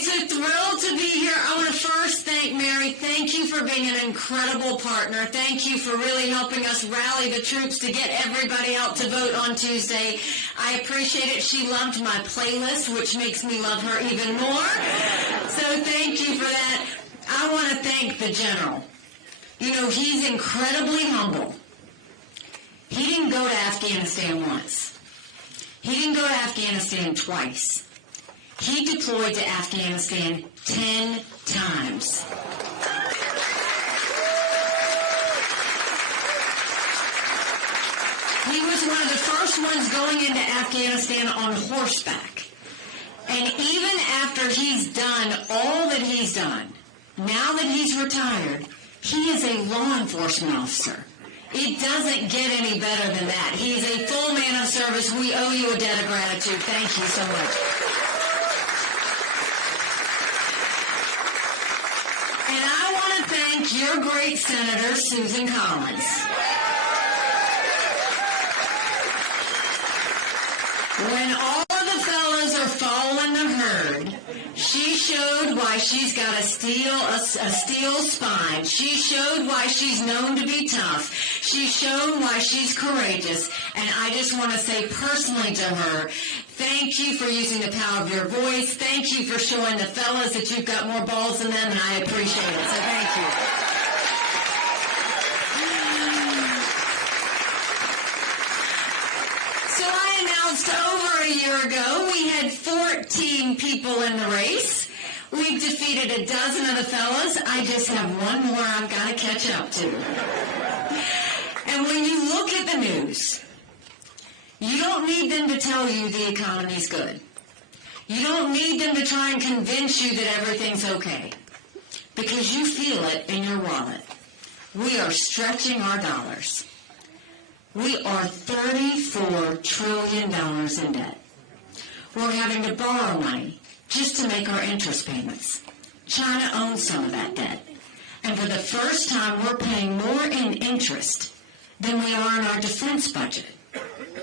It's a thrill to be here. I want to first thank Mary. Thank you for being an incredible partner. Thank you for really helping us rally the troops to get everybody out to vote on Tuesday. I appreciate it. She loved my playlist, which makes me love her even more. So thank you for that. I want to thank the general. You know, he's incredibly humble. He didn't go to Afghanistan once. He didn't go to Afghanistan twice. He deployed to Afghanistan 10 times. He was one of the first ones going into Afghanistan on horseback. And even after he's done all that he's done, now that he's retired, he is a law enforcement officer. It doesn't get any better than that. He's a full man of service. We owe you a debt of gratitude. Thank you so much. And I want to thank your great Senator, Susan Collins. When all of the fellas are following the herd, she showed why she's got a steel spine. She showed why she's known to be tough. She showed why she's courageous. And I just want to say personally to her, thank you for using the power of your voice. Thank you for showing the fellas that you've got more balls than them, and I appreciate it. So thank you. So I announced over a year ago we had 14 people in the race. We've defeated a dozen of the fellas. I just have one more I've got to catch up to. And when you look at the news, you don't need them to tell you the economy's good. You don't need them to try and convince you that everything's okay, because you feel it in your wallet. We are stretching our dollars. We are $34 trillion in debt. We're having to borrow money just to make our interest payments. China owns some of that debt. And for the first time, we're paying more in interest than we are in our defense budget.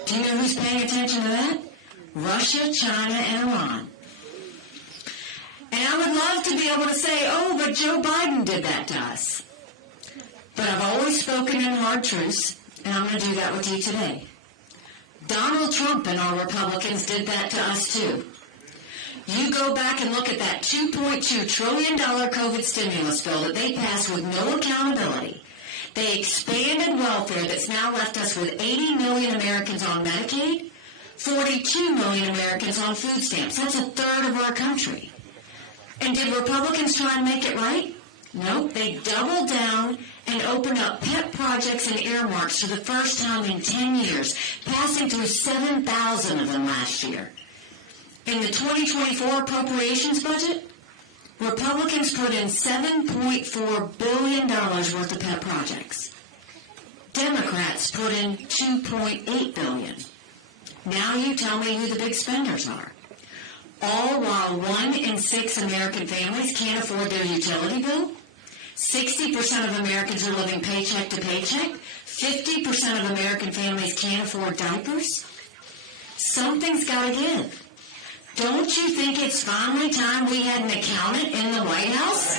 Do you know who's paying attention to that? Russia, China, and Iran. And I would love to be able to say, oh, but Joe Biden did that to us. But I've always spoken in hard truths, and I'm going to do that with you today. Donald Trump and our Republicans did that to us too. You go back and look at that $2.2 trillion COVID stimulus bill that they passed with no accountability. They expanded welfare that's now left us with 80 million Americans on Medicaid, 42 million Americans on food stamps. That's a third of our country. And did Republicans try and make it right? Nope. They doubled down and opened up pet projects and earmarks for the first time in 10 years, passing through 7,000 of them last year. In the 2024 appropriations budget, Republicans put in $7.4 billion worth of pet projects. Democrats put in $2.8 billion. Now you tell me who the big spenders are. All while 1 in 6 American families can't afford their utility bill. 60% of Americans are living paycheck to paycheck. 50% of American families can't afford diapers. Something's got to give. Don't you think it's finally time we had an accountant in the White House?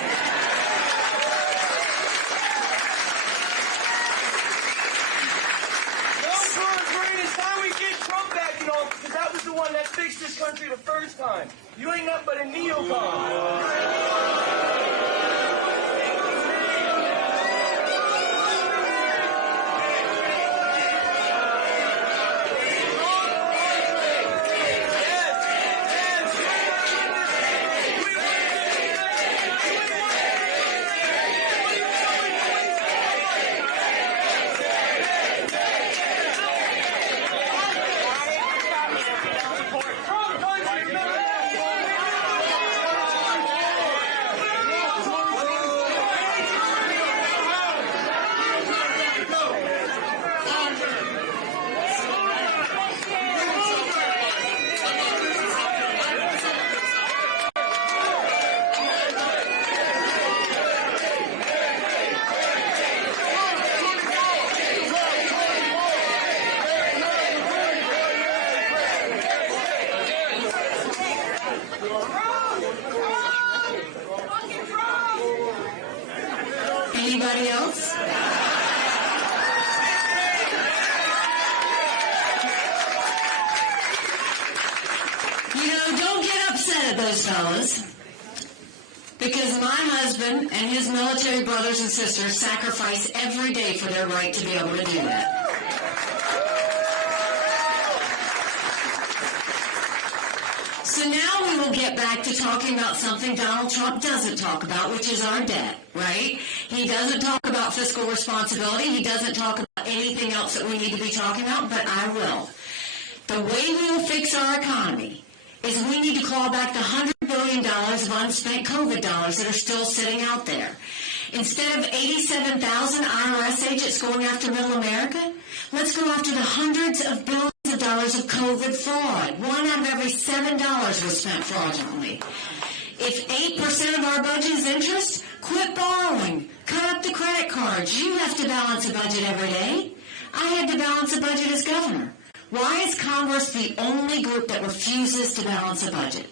It's time we get Trump back, because that was the one that fixed this country the first time. You ain't nothing but a neocon. Anybody else? You know, don't get upset at those fellas, because my husband and his military brothers and sisters sacrifice every day for their right to be able to do that. So now we will get back to talking about something Donald Trump doesn't talk about, which is our debt, right? He doesn't talk about fiscal responsibility. He doesn't talk about anything else that we need to be talking about, but I will. The way we will fix our economy is we need to claw back the $100 billion of unspent COVID dollars that are still sitting out there. Instead of 87,000 IRS agents going after middle America, let's go after the hundreds of billions of dollars of COVID fraud. 1 out of every $7 was spent fraudulently. If 8% of our budget is interest, quit borrowing. Cut up the credit cards. You have to balance a budget every day. I had to balance a budget as governor. Why is Congress the only group that refuses to balance a budget?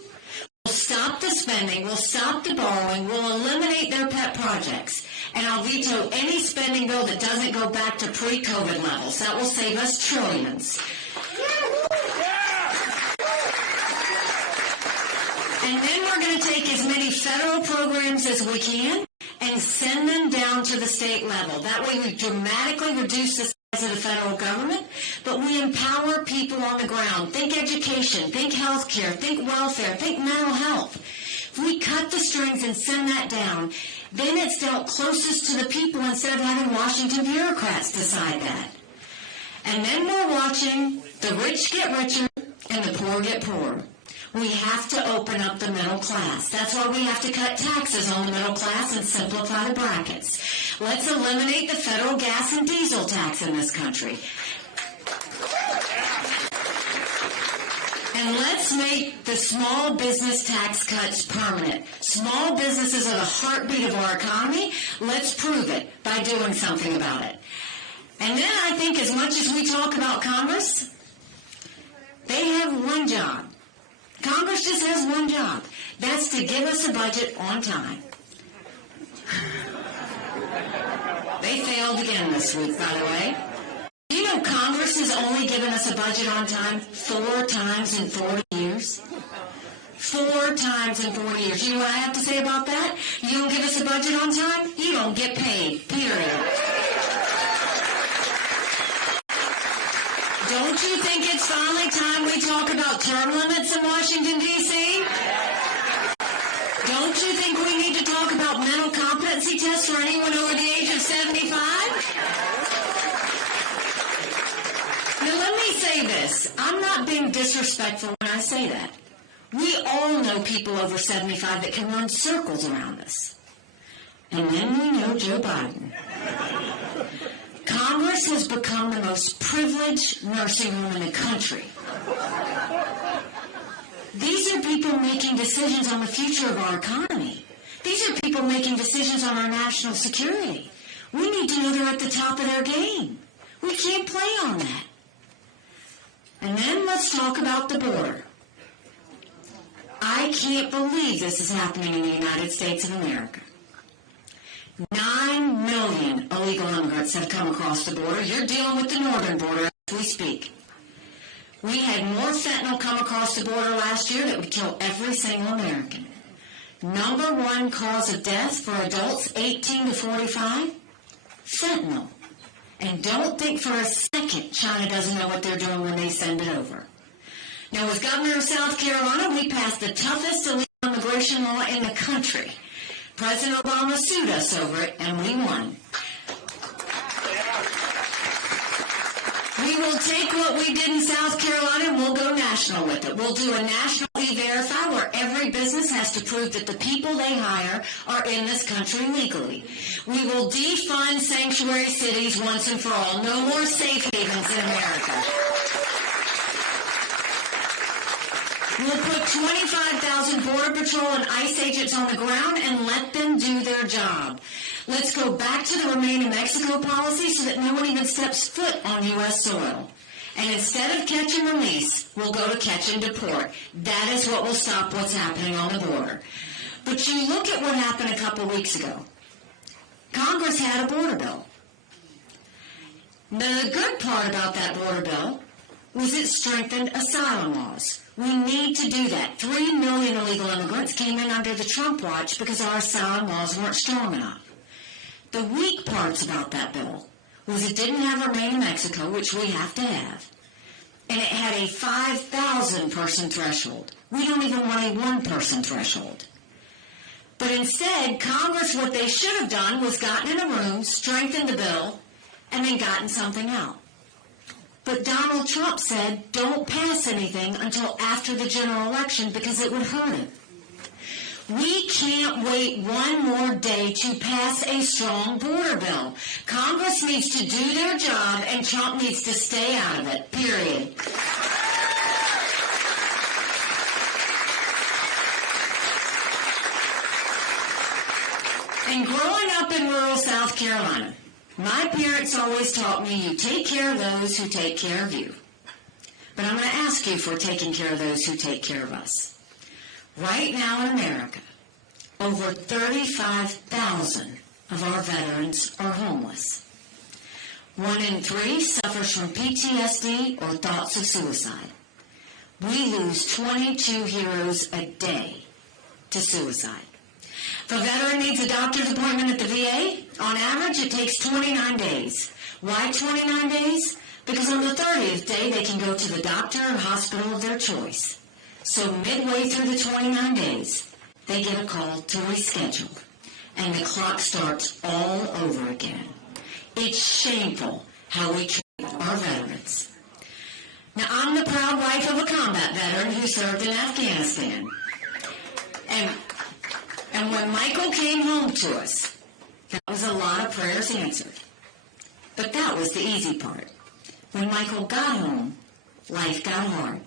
We'll stop the spending, we'll stop the borrowing, we'll eliminate their pet projects, and I'll veto any spending bill that doesn't go back to pre-COVID levels. That will save us trillions. And then we're going to take as many federal programs as we can and send them down to the state level. That way we dramatically reduce the size of the federal government, but we empower people on the ground. Think education, think health care, think welfare, think mental health. If we cut the strings and send that down, then it's dealt closest to the people instead of having Washington bureaucrats decide that. And then we're watching the rich get richer and the poor get poorer. We have to open up the middle class. That's why we have to cut taxes on the middle class and simplify the brackets. Let's eliminate the federal gas and diesel tax in this country. And let's make the small business tax cuts permanent. Small businesses are the heartbeat of our economy. Let's prove it by doing something about it. And then I think as much as we talk about Congress, they have one job. Congress just has one job. That's to give us a budget on time. They failed again this week, by the way. Do you know Congress has only given us a budget on time 4 times in 40 years? 4 times in 40 years. You know what I have to say about that? You don't give us a budget on time, you don't get paid, period. Don't you think it's finally time we talk about term limits in Washington, D.C.? Don't you think we need to talk about mental competency tests for anyone over the age of 75? Now, let me say this. I'm not being disrespectful when I say that. We all know people over 75 that can run circles around us. And then we know Joe Biden. Congress has become the most privileged nursing home in the country. These are people making decisions on the future of our economy. These are people making decisions on our national security. We need to know they're at the top of their game. We can't play on that. And then let's talk about the border. I can't believe this is happening in the United States of America. 9 million illegal immigrants have come across the border. You're dealing with the northern border as we speak. We had more fentanyl come across the border last year that would kill every single American. Number 1 cause of death for adults 18 to 45, fentanyl. And don't think for a second China doesn't know what they're doing when they send it over. Now, as governor of South Carolina, we passed the toughest illegal immigration law in the country. President Obama sued us over it, and we won. We will take what we did in South Carolina and we'll go national with it. We'll do a national E-Verify where every business has to prove that the people they hire are in this country legally. We will defund sanctuary cities once and for all. No more safe havens in America. We'll put 25,000 Border Patrol and ICE agents on the ground and let them do their job. Let's go back to the Remain in Mexico policy so that no one even steps foot on U.S. soil. And instead of catch and release, we'll go to catch and deport. That is what will stop what's happening on the border. But you look at what happened a couple weeks ago. Congress had a border bill. The good part about that border bill was it strengthened asylum laws. We need to do that. 3 million illegal immigrants came in under the Trump watch because our asylum laws weren't strong enough. The weak parts about that bill was it didn't have remain in Mexico, which we have to have, and it had a 5,000 person threshold. We don't even want a 1-person threshold. But instead, Congress, what they should have done was gotten in a room, strengthened the bill, and then gotten something out. But Donald Trump said, don't pass anything until after the general election because it would hurt him. We can't wait one more day to pass a strong border bill. Congress needs to do their job, and Trump needs to stay out of it, period. And growing up in rural South Carolina, my parents always taught me you take care of those who take care of you. But I'm going to ask you if we're taking care of those who take care of us. Right now in America, over 35,000 of our veterans are homeless. 1 in 3 suffers from PTSD or thoughts of suicide. We lose 22 heroes a day to suicide. If a veteran needs a doctor's appointment at the VA, on average it takes 29 days. Why 29 days? Because on the 30th day they can go to the doctor or hospital of their choice. So midway through the 29 days, they get a call to reschedule, and the clock starts all over again. It's shameful how we treat our veterans. Now, I'm the proud wife of a combat veteran who served in Afghanistan. And when Michael came home to us, that was a lot of prayers answered. But that was the easy part. When Michael got home, life got hard.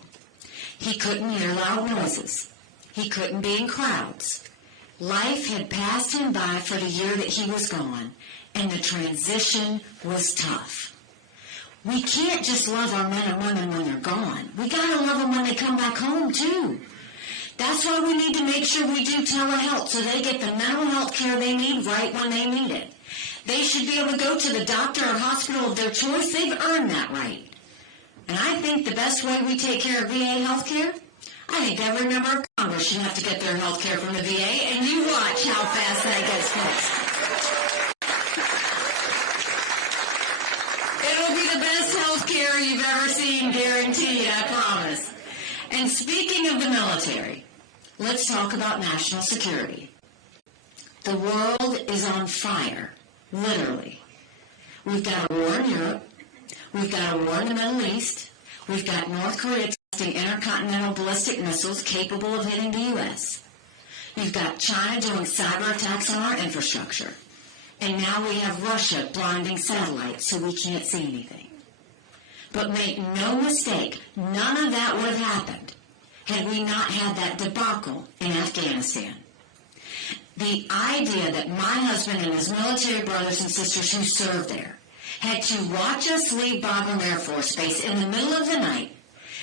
He couldn't hear loud noises. He couldn't be in crowds. Life had passed him by for the year that he was gone, and the transition was tough. We can't just love our men and women when they're gone. We gotta love them when they come back home, too. That's why we need to make sure we do telehealth so they get the mental health care they need right when they need it. They should be able to go to the doctor or hospital of their choice. They've earned that right. And I think the best way we take care of VA health care, I think every member of Congress should have to get their health care from the VA, and you watch how fast that gets fixed. It'll be the best health care you've ever seen, guaranteed, I promise. And speaking of the military, let's talk about national security. The world is on fire, literally. We've got a war in Europe. We've got a war in the Middle East. We've got North Korea testing intercontinental ballistic missiles capable of hitting the U.S. You've got China doing cyber attacks on our infrastructure. And now we have Russia blinding satellites so we can't see anything. But make no mistake, none of that would have happened had we not had that debacle in Afghanistan. The idea that my husband and his military brothers and sisters who served there had to watch us leave Bagram Air Force Base in the middle of the night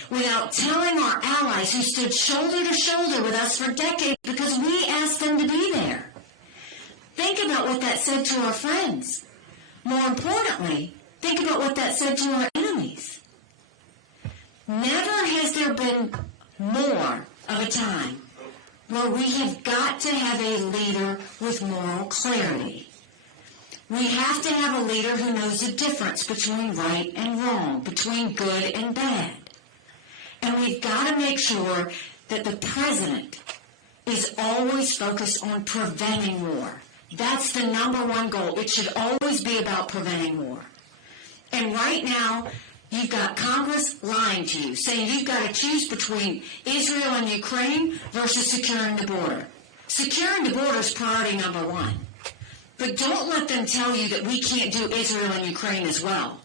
without telling our allies who stood shoulder to shoulder with us for decades because we asked them to be there. Think about what that said to our friends. More importantly, think about what that said to our enemies. Never has there been more of a time where we have got to have a leader with moral clarity. We have to have a leader who knows the difference between right and wrong, between good and bad. And we've got to make sure that the president is always focused on preventing war. That's the number one goal. It should always be about preventing war. And right now, you've got Congress lying to you, saying you've got to choose between Israel and Ukraine versus securing the border. Securing the border is priority number one. But don't let them tell you that we can't do Israel and Ukraine as well.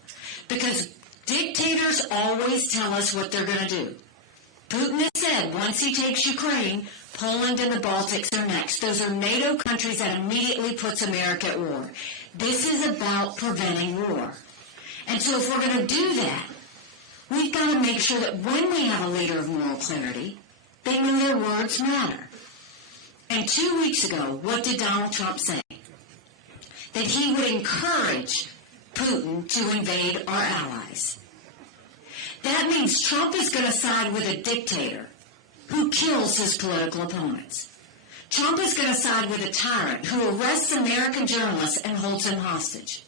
Because dictators always tell us what they're going to do. Putin has said once he takes Ukraine, Poland and the Baltics are next. Those are NATO countries that immediately puts America at war. This is about preventing war. And so if we're going to do that, we've got to make sure that when we have a leader of moral clarity, they know their words matter. And 2 weeks ago, what did Donald Trump say? that he would encourage Putin to invade our allies. That means Trump is going to side with a dictator who kills his political opponents. Trump is going to side with a tyrant who arrests American journalists and holds them hostage.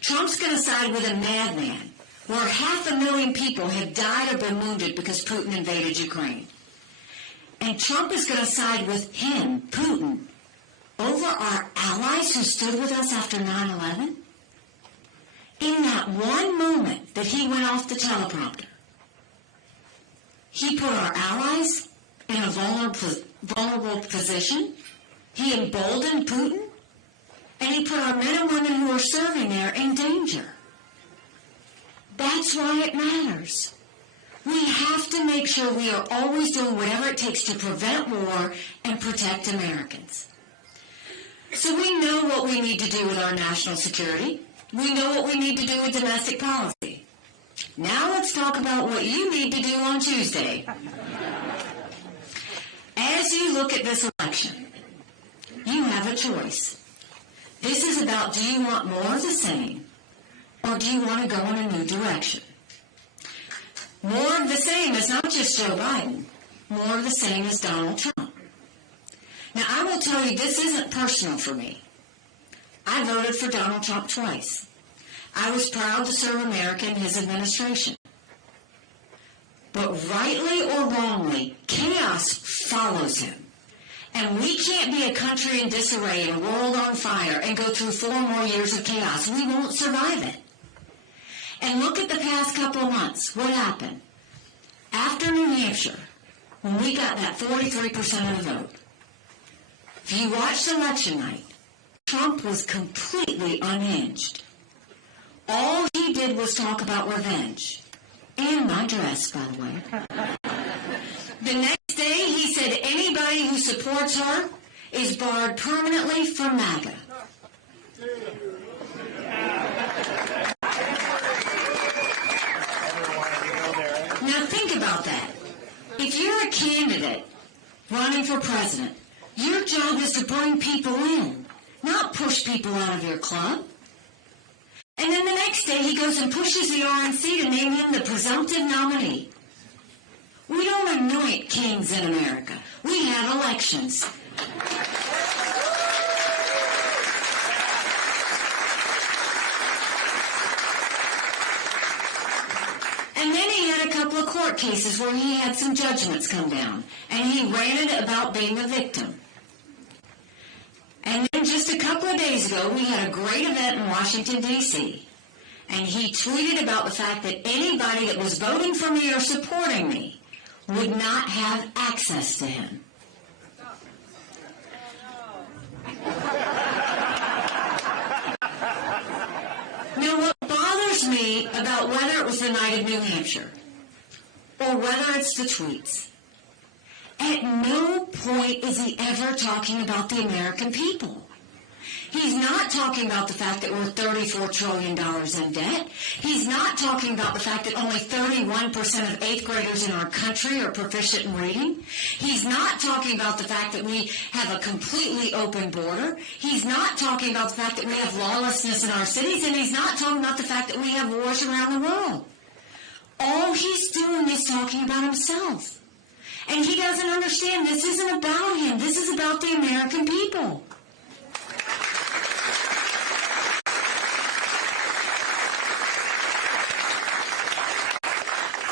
Trump's going to side with a madman where 500,000 people have died or been wounded because Putin invaded Ukraine. And Trump is going to side with him, Putin, over our allies who stood with us after 9/11? In that one moment that he went off the teleprompter, he put our allies in a vulnerable position, he emboldened Putin, and he put our men and women who are serving there in danger. That's why it matters. We have to make sure we are always doing whatever it takes to prevent war and protect Americans. So we know what we need to do with our national security. We know what we need to do with domestic policy. Now let's talk about what you need to do on Tuesday. As you look at this election, you have a choice. This is about, do you want more of the same, or do you want to go in a new direction? More of the same is not just Joe Biden. More of the same is Donald Trump. Now, I will tell you, this isn't personal for me. I voted for Donald Trump twice. I was proud to serve America in his administration. But rightly or wrongly, chaos follows him. And we can't be a country in disarray and a world on fire and go through 4 more years of chaos. We won't survive it. And look at the past couple of months. What happened? After New Hampshire, when we got that 43% of the vote, if you watched election night, Trump was completely unhinged. All he did was talk about revenge. And my dress, by the way. The next day, he said anybody who supports her is barred permanently from MAGA. Now think about that. If you're a candidate running for president, your job is to bring people in, not push people out of your club. And then the next day he goes and pushes the RNC to name him the presumptive nominee. We don't anoint kings in America. We have elections. And then he had a couple of court cases where he had some judgments come down, and he ranted about being a victim. And then just a couple of days ago, we had a great event in Washington, D.C., and he tweeted about the fact that anybody that was voting for me or supporting me would not have access to him. Now, what bothers me about whether it was the night of New Hampshire or whether it's the tweets, at no point is he ever talking about the American people. He's not talking about the fact that we're $34 trillion in debt. He's not talking about the fact that only 31% of 8th graders in our country are proficient in reading. He's not talking about the fact that we have a completely open border. He's not talking about the fact that we have lawlessness in our cities. And he's not talking about the fact that we have wars around the world. All he's doing is talking about himself. And he doesn't understand this isn't about him. This is about the American people.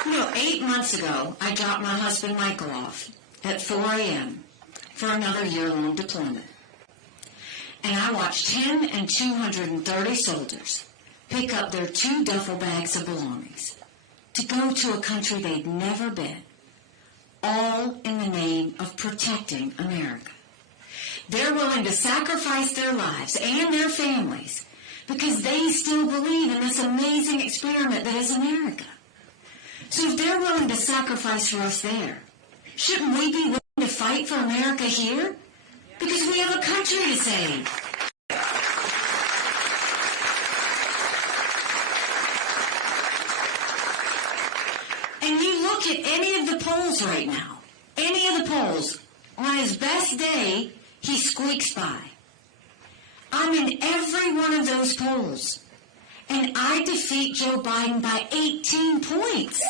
You know, 8 months ago, I dropped my husband Michael off at 4 a.m. for another year-long deployment. And I watched him and 230 soldiers pick up their 2 duffel bags of belongings to go to a country they'd never been, all in the name of protecting America. They're willing to sacrifice their lives and their families because they still believe in this amazing experiment that is America. So if they're willing to sacrifice for us there, shouldn't we be willing to fight for America here? Because we have a country to save. And you look at any of the polls right now, any of the polls, on his best day, he squeaks by. I'm in every one of those polls. And I defeat Joe Biden by 18 points.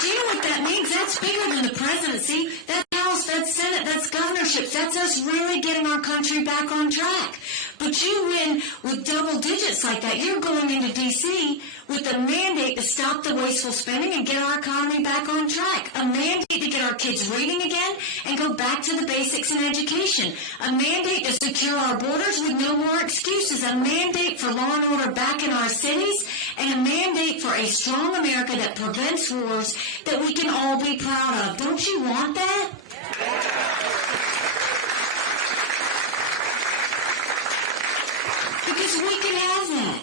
Do you know what that means? That's bigger than the presidency. That's House, that's Senate, that's governorships. That's us really getting our country back on track. But you win with double digits like that. You're going into D.C. with a mandate to stop the wasteful spending and get our economy back on track. A mandate to get our kids reading again and go back to the basics in education. A mandate to secure our borders with no more excuses. A mandate for law and order back in our cities. And a mandate for a strong America that prevents wars that we can all be proud of. Don't you want that? Because we can have that.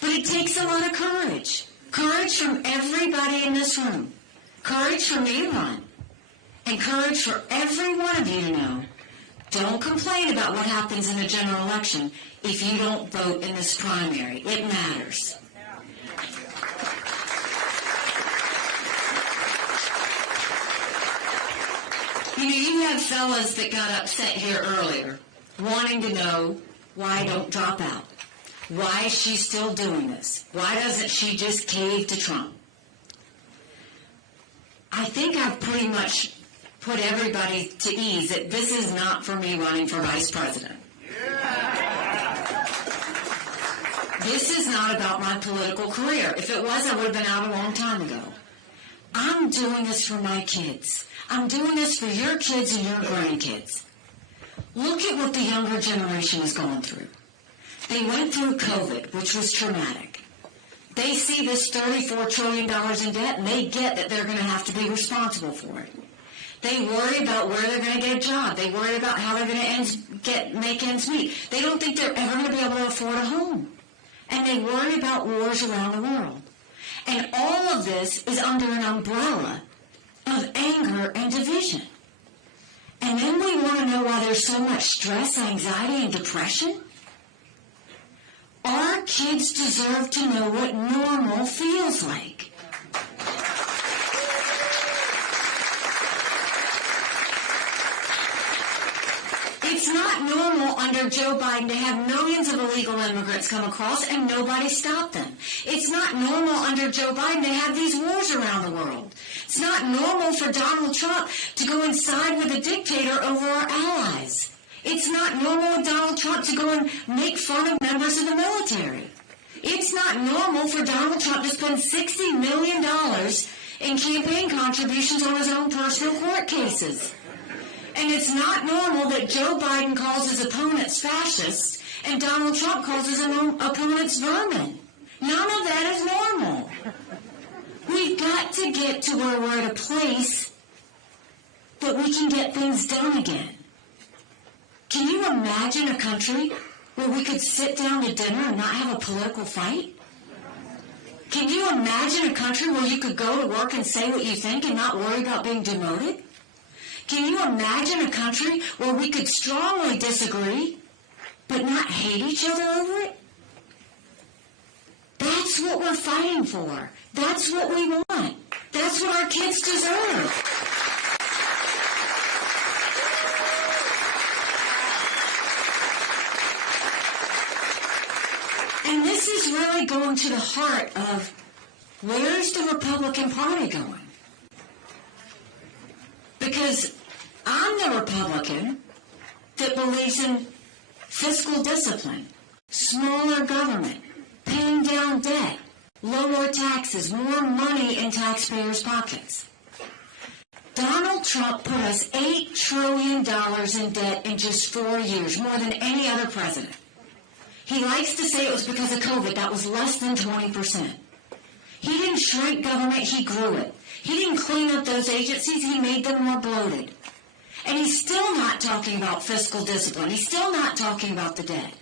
But it takes a lot of courage. Courage from everybody in this room. Courage from me to run. And courage for every one of you to know. Don't complain about what happens in a general election if you don't vote in this primary. It matters. You know, you have fellas that got upset here earlier, wanting to know why I don't drop out. Why is she still doing this? Why doesn't she just cave to Trump? I think I've pretty much put everybody to ease that this is not for me running for vice president. This is not about my political career. If it was, I would have been out a long time ago. I'm doing this for my kids. I'm doing this for your kids and your grandkids. Look at what the younger generation is going through. They went through COVID, which was traumatic. They see this $34 trillion in debt, and they get that they're going to have to be responsible for it. They worry about where they're going to get a job. They worry about how they're going to make ends meet. They don't think they're ever going to be able to afford a home. And they worry about wars around the world. And all of this is under an umbrella of anger and division. And then we want to know why there's so much stress, anxiety, and depression. Our kids deserve to know what normal feels like. It's not normal under Joe Biden to have millions of illegal immigrants come across and nobody stopped them. It's not normal under Joe Biden to have these wars around the world. It's not normal for Donald Trump to go inside with a dictator over our allies. It's not normal with Donald Trump to go and make fun of members of the military. It's not normal for Donald Trump to spend $60 million in campaign contributions on his own personal court cases. And it's not normal that Joe Biden calls his opponents fascists and Donald Trump calls his opponents vermin. None of that is normal. We've got to get to where we're at a place that we can get things done again. Can you imagine a country where we could sit down to dinner and not have a political fight? Can you imagine a country where you could go to work and say what you think and not worry about being demoted? Can you imagine a country where we could strongly disagree but not hate each other over it? That's what we're fighting for. That's what we want. That's what our kids deserve. And this is really going to the heart of where's the Republican Party going? Because I'm the Republican that believes in fiscal discipline, smaller government, paying down debt, lower taxes, more money in taxpayers' pockets. Donald Trump put us $8 trillion in debt in just 4 years, more than any other president. He likes to say it was because of COVID. That was less than 20%. He didn't shrink government, he grew it. He didn't clean up those agencies, he made them more bloated. And he's still not talking about fiscal discipline. He's still not talking about the debt.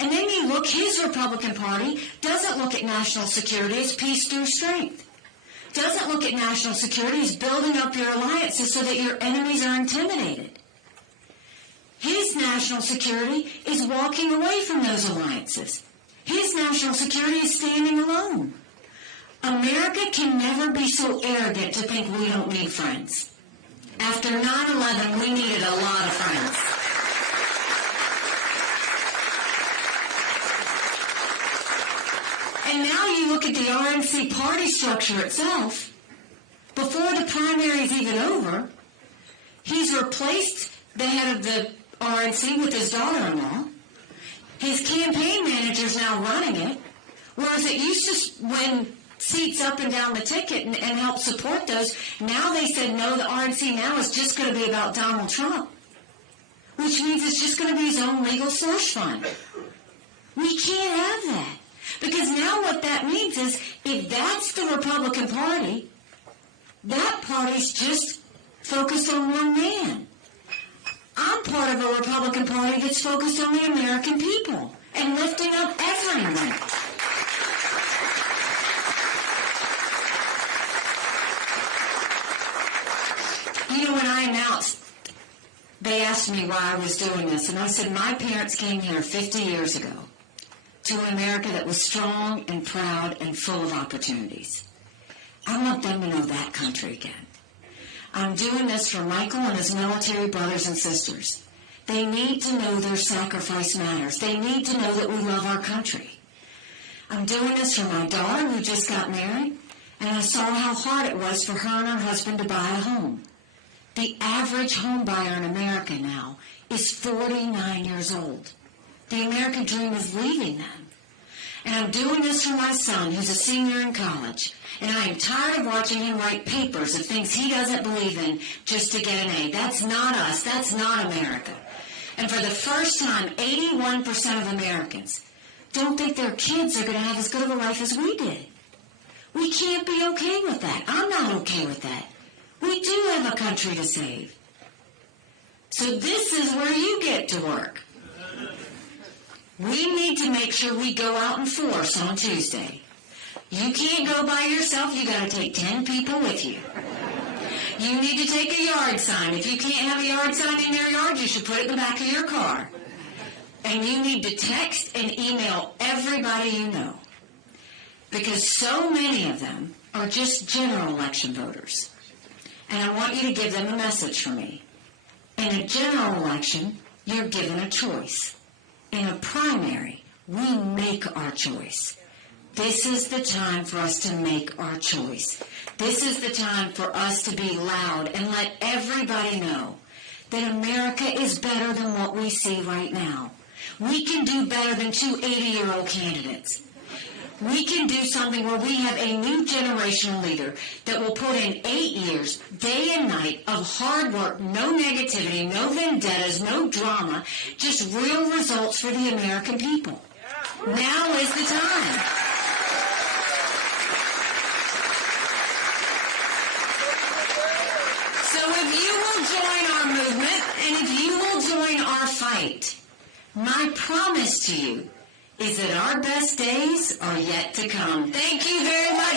And then you look, his Republican Party doesn't look at national security as peace through strength. Doesn't look at national security as building up your alliances so that your enemies are intimidated. His national security is walking away from those alliances. His national security is standing alone. America can never be so arrogant to think we don't need friends. After 9/11, we needed a lot of friends. And now you look at the RNC party structure itself. Before the primary is even over, he's replaced the head of the RNC with his daughter-in-law. His campaign manager's now running it, whereas it used to win seats up and down the ticket and help support those. Now they said, no, the RNC now is just going to be about Donald Trump, which means it's just going to be his own legal slush fund. We can't have that. Because now what that means is, if that's the Republican Party, that party's just focused on one man. I'm part of a Republican Party that's focused on the American people and lifting up everyone. You know, when I announced, they asked me why I was doing this, and I said, my parents came here 50 years ago to an America that was strong and proud and full of opportunities. I want them to know that country again. I'm doing this for Michael and his military brothers and sisters. They need to know their sacrifice matters. They need to know that we love our country. I'm doing this for my daughter who just got married, and I saw how hard it was for her and her husband to buy a home. The average home buyer in America now is 49 years old. The American dream is leaving them. And I'm doing this for my son, who's a senior in college. And I am tired of watching him write papers of things he doesn't believe in just to get an A. That's not us. That's not America. And for the first time, 81% of Americans don't think their kids are going to have as good of a life as we did. We can't be okay with that. I'm not okay with that. We do have a country to save. So this is where you get to work. We need to make sure we go out in force on Tuesday. You can't go by yourself. You got to take 10 people with you. You need to take a yard sign. If you can't have a yard sign in your yard, you should put it in the back of your car. And you need to text and email everybody you know. Because so many of them are just general election voters. And I want you to give them a message from me. In a general election, you're given a choice. In a primary, we make our choice. This is the time for us to make our choice. This is the time for us to be loud and let everybody know that America is better than what we see right now. We can do better than two 80-year-old candidates. We can do something where we have a new generational leader that will put in 8 years, day and night, of hard work, no negativity, no vendettas, no drama, just real results for the American people. Now is the time. So if you will join our movement, and if you will join our fight, my promise to you is that our best days are yet to come. Thank you very much.